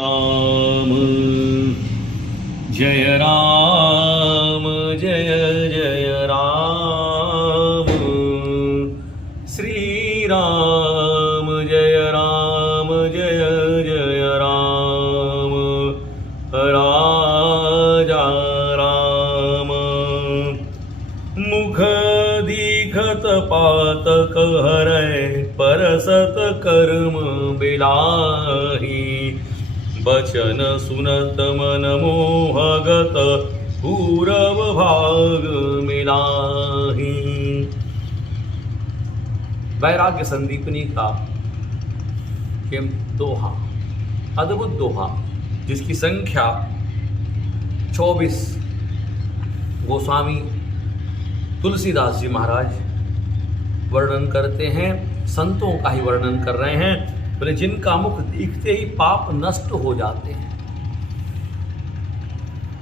राम जय राम जय जय राम श्री राम जय राम जय जय राम राजा राम मुख दीखत पातक हरै परसत कर्म बिलाही बचन सुनत मन मोहगत पूरव भाग मिलाही। वैराग्य संदीपनी का ये दोहा, अद्भुत दोहा, जिसकी संख्या 24 गोस्वामी तुलसीदास जी महाराज वर्णन करते हैं, संतों का ही वर्णन कर रहे हैं। बोले जिनका मुख दिखते ही पाप नष्ट हो जाते हैं,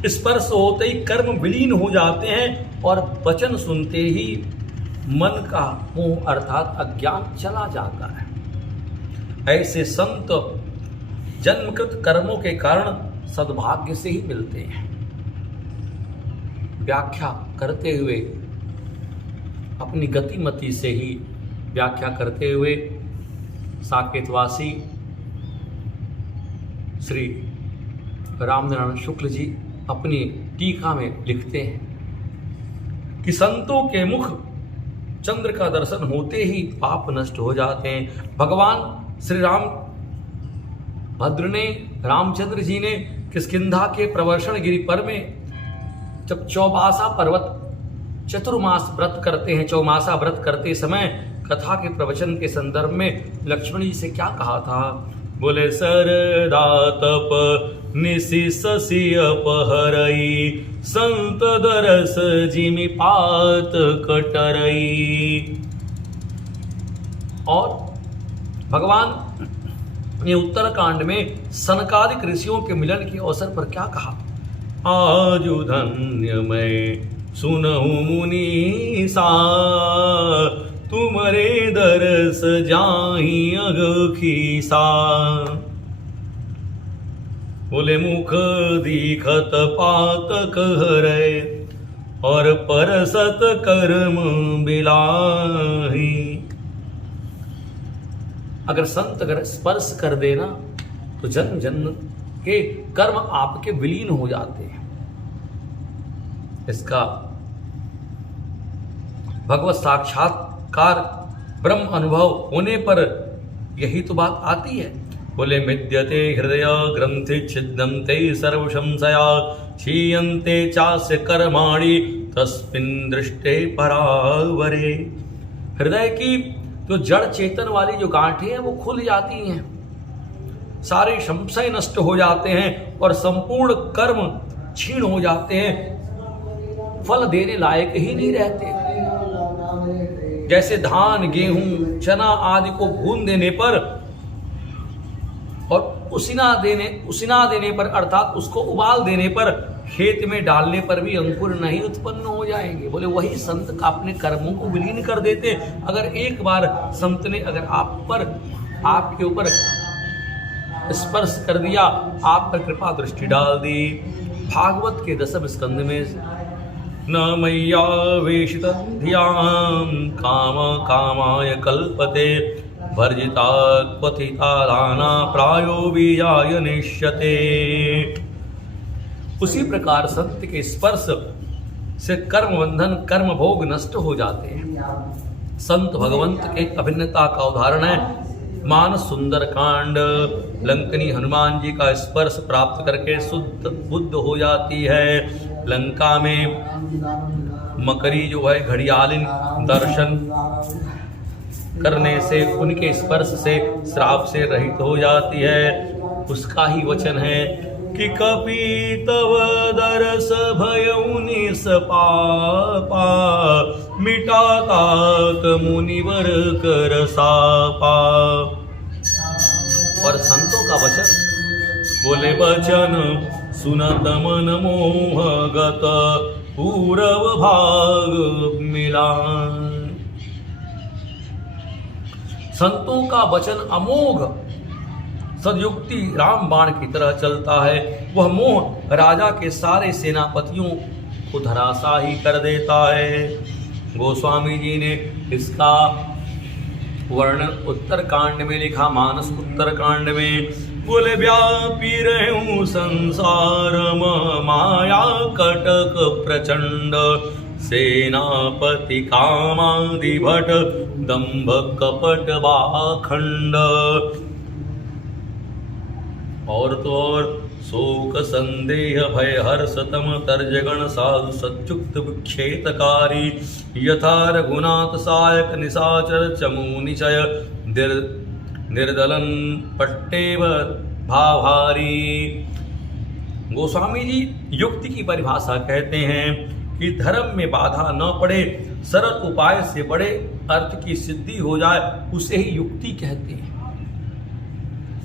स्पर्श होते ही कर्म विलीन हो जाते हैं और वचन सुनते ही मन का मोह अर्थात अज्ञान चला जाता है। ऐसे संत जन्मकृत कर्मों के कारण सद्भाग्य से ही मिलते हैं। व्याख्या करते हुए अपनी गतिमति से ही व्याख्या करते हुए साकेतवासी श्री रामनारायण शुक्ल जी अपनी टीका में लिखते हैं कि संतों के मुख चंद्र का दर्शन होते ही पाप नष्ट हो जाते हैं। भगवान श्री राम भद्र ने, रामचंद्र जी ने किष्किंधा के प्रवर्षण गिरि पर में जब चौमासा पर्वत चतुर्मास व्रत करते हैं, चौमासा व्रत करते समय कथा के प्रवचन के संदर्भ में लक्ष्मण जी से क्या कहा था? बोले सरदा तप निशि शशि अपहरई संत दरस जिमि पात कटरई। और भगवान ने उत्तरकांड में सनकादिक ऋषियों के मिलन के अवसर पर क्या कहा? आजु धन्य मैं सुनहु मुनीसा तुमरे दरस जाहि अगखीसा। बोले मुख दीखत पातक हरै और परसत कर्म बिलाही। अगर संत अगर स्पर्श कर देना तो जन्म जन्म के कर्म आपके विलीन हो जाते हैं। इसका भगवत साक्षात्कार ब्रह्म अनुभव होने पर यही तो बात आती है। बोले मिद्यते हृदय ग्रंथि छिद्यन्ते सर्व संशया क्षीयन्ते चास्य कर्माणि तस्मिन् दृष्टे परावरे। हृदय की जो जड़ चेतन वाली जो गांठें हैं वो खुल जाती हैं, सारे संशय नष्ट हो जाते हैं और संपूर्ण कर्म क्षीण हो जाते हैं, फल देने लायक ही नहीं रहते। जैसे धान, गेहूं, चना आदि को भून देने पर और उसिना देने पर अर्थात उसको उबाल देने पर खेत में डालने पर भी अंकुर नहीं उत्पन्न हो जाएंगे। बोले वही संत का अपने कर्मों को विलीन कर देते। अगर एक बार संत ने अगर आपके ऊपर स्पर्श कर दिया, आप पर कृपा दृष्टि डाल दी। भागवत के 10वें स्कंद में न मय्या वेशित धियां काम कामाय कल्पते वर्जिता क्वथिता दाना प्रायो बीजाय निश्यते। उसी प्रकार संत के स्पर्श से कर्म बंधन कर्म भोग नष्ट हो जाते हैं। संत भगवंत के अभिन्नता का उदाहरण है मानस सुंदर कांड। लंकनी हनुमान जी का स्पर्श प्राप्त करके शुद्ध बुद्ध हो जाती है। लंका में मकरी जो है घड़ियालिन दर्शन करने से, उनके स्पर्श से श्राप से रहित हो जाती है। उसका ही वचन है कि कपि तव दरस भयउ निस पापा मिटा तात मुनिवर कर सापा। और संतों का वचन, बोले वचन सुनत मन मोहगत पूरव भाग मिला। संतों का वचन अमोघ सदयुक्ति राम बाण की तरह चलता है। वह मोह राजा के सारे सेनापतियों को धराशायी कर देता है। गोस्वामी जी ने इसका वर्णन उत्तर कांड में लिखा, मानस उत्तर कांड में। बोले व्यापी रहूं संसार माया कटक प्रचंड, सेनापति कामादि भट दंभ कपट बाखंड। और तो और शोक संदेह भय हर्ष तम तर्जगण साधु सच्युक्त विक्षेतकारी, यथा रघुनाथ सायक निशाचर चमू निचय निर्दलन पट्टेव भाभारी। गोस्वामी जी युक्ति की परिभाषा कहते हैं कि धर्म में बाधा न पड़े, सरल उपाय से बड़े अर्थ की सिद्धि हो जाए, उसे ही युक्ति कहते हैं।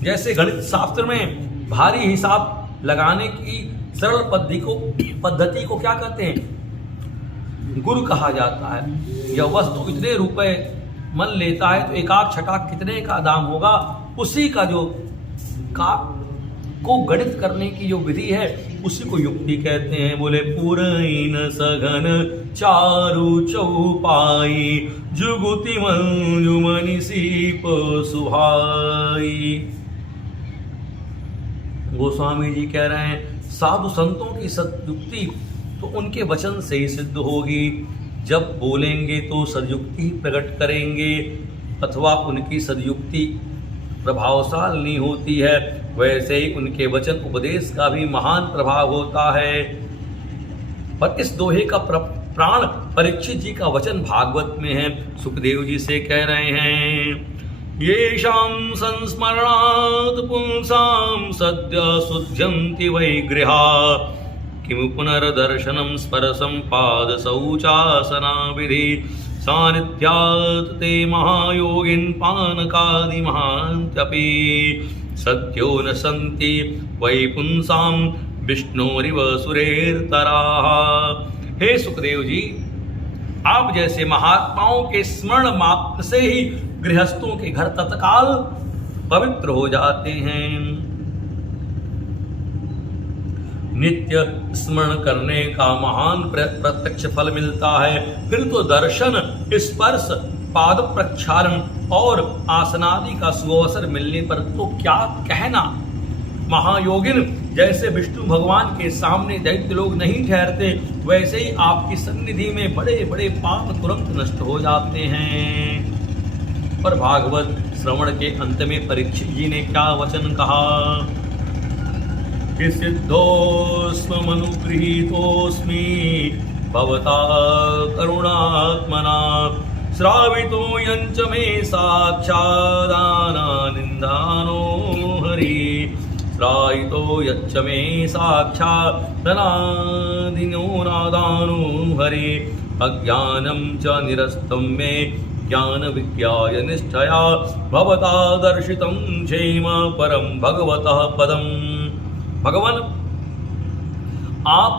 जैसे गणित शास्त्र में भारी हिसाब लगाने की सरल पद्धति को क्या कहते हैं? गुरु कहा जाता है। यह वस्तु इतने रुपए मन लेता है तो एकाक छटाक कितने का दाम होगा, उसी का जो को गणित करने की जो विधि है उसी को युक्ति कहते हैं। बोले पुरैन सघन चारु चौपाई, जुगुति मंजुमनि सीप सुहाई। गोस्वामी जी कह रहे हैं साधु संतों की सदयुक्ति तो उनके वचन से ही सिद्ध होगी। जब बोलेंगे तो सदयुक्ति प्रकट करेंगे, अथवा उनकी सदयुक्ति प्रभावशाली होती है, वैसे ही उनके वचन उपदेश का भी महान प्रभाव होता है। पर इस दोहे का प्राण परीक्षित जी का वचन भागवत में है। सुखदेव जी से कह रहे हैं येषां संस्मरणात् पुंसां सद्य शुध्यन्ति वै गृहा, किमु पुनर्दर्शनं स्पर्शं पाद शौचासना विधि, सानिध्यात् ते महायोगिन् पानकादि महान्त्यपि, सत्यो न सन्ति वै पुंसां विष्णोरिव सुरेर्तराः। हे सुखदेव जी, आप जैसे महात्माओं के स्मरण मात्र से ही गृहस्थों के घर तत्काल पवित्र हो जाते हैं। नित्य स्मरण करने का महान प्रत्यक्ष फल मिलता है। फिर तो दर्शन, स्पर्श, पाद प्रक्षालन और आसनादि का सुअवसर मिलने पर तो क्या कहना। महायोगिन जैसे विष्णु भगवान के सामने दैत्य लोग नहीं ठहरते, वैसे ही आपकी सन्निधि में बड़े बड़े पाप तुरंत नष्ट हो जाते हैं। पर भागवत श्रवण के अंत में परीक्षित जी ने क्या वचन कहा कि सिद्धोस्मनुगृहीतोऽस्मि भवता करुणात्मना, श्रावितो यञ्च मे साक्षादानानिन्दानो हरि, श्रावितो यच्च मे साक्षादनादिनो नादानो हरि, अज्ञानं च निरस्तं मे ज्ञान विज्ञाय निष्ठया, भवता दर्शितं क्षेम परम भगवतः पदम। भगवान आप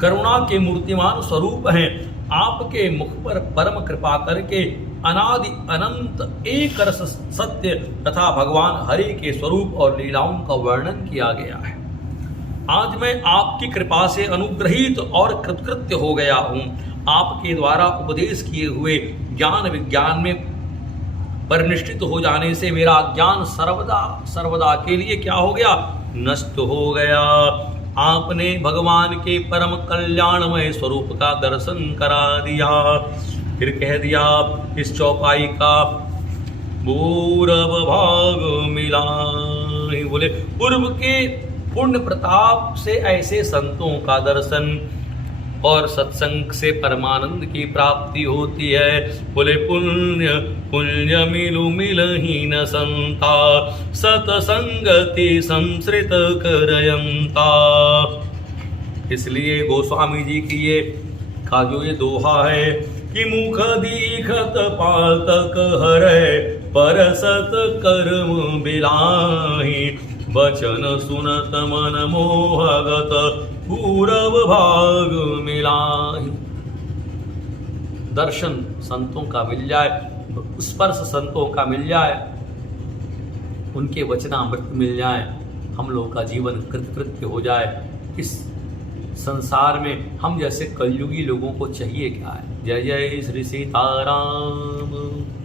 करुणा के मूर्तिमान स्वरूप हैं। आपके मुख पर परम कृपा करके अनादि अनंत एक रस सत्य तथा भगवान हरि के स्वरूप और लीलाओं का वर्णन किया गया है। आज मैं आपकी कृपा से अनुग्रहित और कृतकृत्य हो गया हूँ। आपके द्वारा उपदेश किए हुए ज्ञान विज्ञान में परिनिष्ठित हो जाने से मेरा ज्ञान सर्वदा के लिए क्या हो गया? नष्ट हो गया। आपने भगवान के परम कल्याणमय स्वरूप का दर्शन करा दिया। फिर कह दिया इस चौपाई का पूर्व भाग मिला। बोले पूर्व के पुण्य प्रताप से ऐसे संतों का दर्शन और सत्संग से परमानंद की प्राप्ति होती है। बोले पुण्य पुण्य मिलु मिलहि न संता, सतसंगति संसृत करयंता। इसलिए गोस्वामी जी की ये का जो ये दोहा है कि मुख दीखत पातक हरै, परसत कर्म बिलाहि, वचन सुनत मन मोहगत, पूरब भाग मिलाहि। दर्शन संतों का मिल जाए, स्पर्श संतों का मिल जाए, उनके वचनामृत मिल जाए, हम लोगों का जीवन कृतकृत्य हो जाए। इस संसार में हम जैसे कलयुगी लोगों को चाहिए क्या है। जय जय श्री सीताराम।